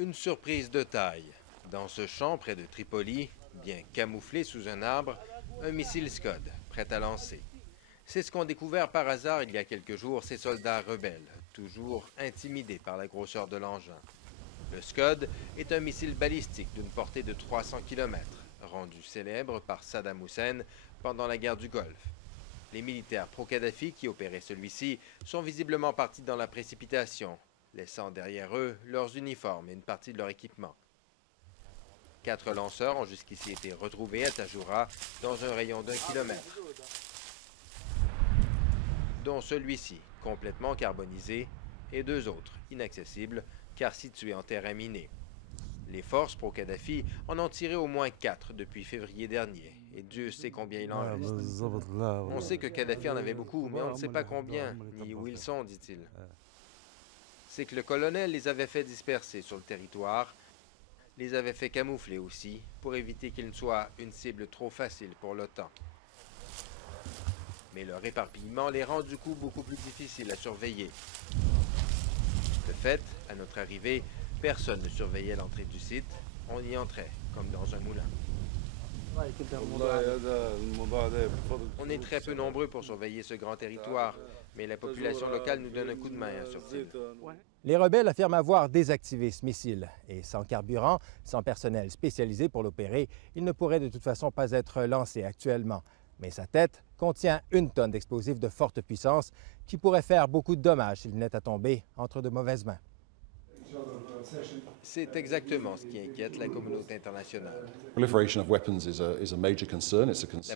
Une surprise de taille. Dans ce champ près de Tripoli, bien camouflé sous un arbre, un missile Scud, prêt à lancer. C'est ce qu'ont découvert par hasard il y a quelques jours ces soldats rebelles, toujours intimidés par la grosseur de l'engin. Le Scud est un missile balistique d'une portée de 300 km, rendu célèbre par Saddam Hussein pendant la guerre du Golfe. Les militaires pro-Kadhafi qui opéraient celui-ci sont visiblement partis dans la précipitation, laissant derrière eux leurs uniformes et une partie de leur équipement. 4 lanceurs ont jusqu'ici été retrouvés à Tajoura, dans un rayon d'1 kilomètre, dont celui-ci, complètement carbonisé, et 2 autres, inaccessibles, car situés en terrain miné. Les forces pro-Kadhafi en ont tiré au moins 4 depuis février dernier, et Dieu sait combien il en reste. On sait que Kadhafi en avait beaucoup, mais on ne sait pas combien, ni où ils sont, dit-il. C'est que le colonel les avait fait disperser sur le territoire, les avait fait camoufler aussi, pour éviter qu'ils ne soient une cible trop facile pour l'OTAN. Mais leur éparpillement les rend du coup beaucoup plus difficiles à surveiller. De fait, à notre arrivée, personne ne surveillait l'entrée du site, on y entrait, comme dans un moulin. On est très peu nombreux pour surveiller ce grand territoire, mais la population locale nous donne un coup de main, assure-t-il. Les rebelles affirment avoir désactivé ce missile. Et sans carburant, sans personnel spécialisé pour l'opérer, il ne pourrait de toute façon pas être lancé actuellement. Mais sa tête contient 1 tonne d'explosifs de forte puissance qui pourrait faire beaucoup de dommages s'il venait à tomber entre de mauvaises mains. C'est exactement ce qui inquiète la communauté internationale. La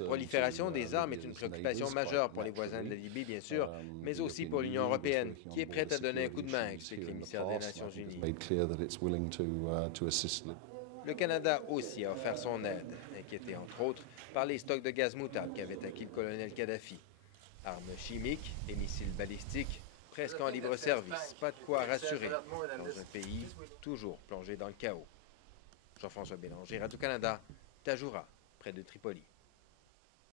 prolifération des armes est une préoccupation majeure pour les voisins de la Libye, bien sûr, mais aussi pour l'Union européenne, qui est prête à donner un coup de main, explique l'émissaire des Nations unies. Le Canada aussi a offert son aide, inquiété entre autres par les stocks de gaz moutarde qu'avait acquis le colonel Kadhafi. Armes chimiques et missiles balistiques presque en libre service, pas de quoi rassurer dans un pays toujours plongé dans le chaos. Jean-François Bélanger, Radio-Canada, Tajoura, près de Tripoli.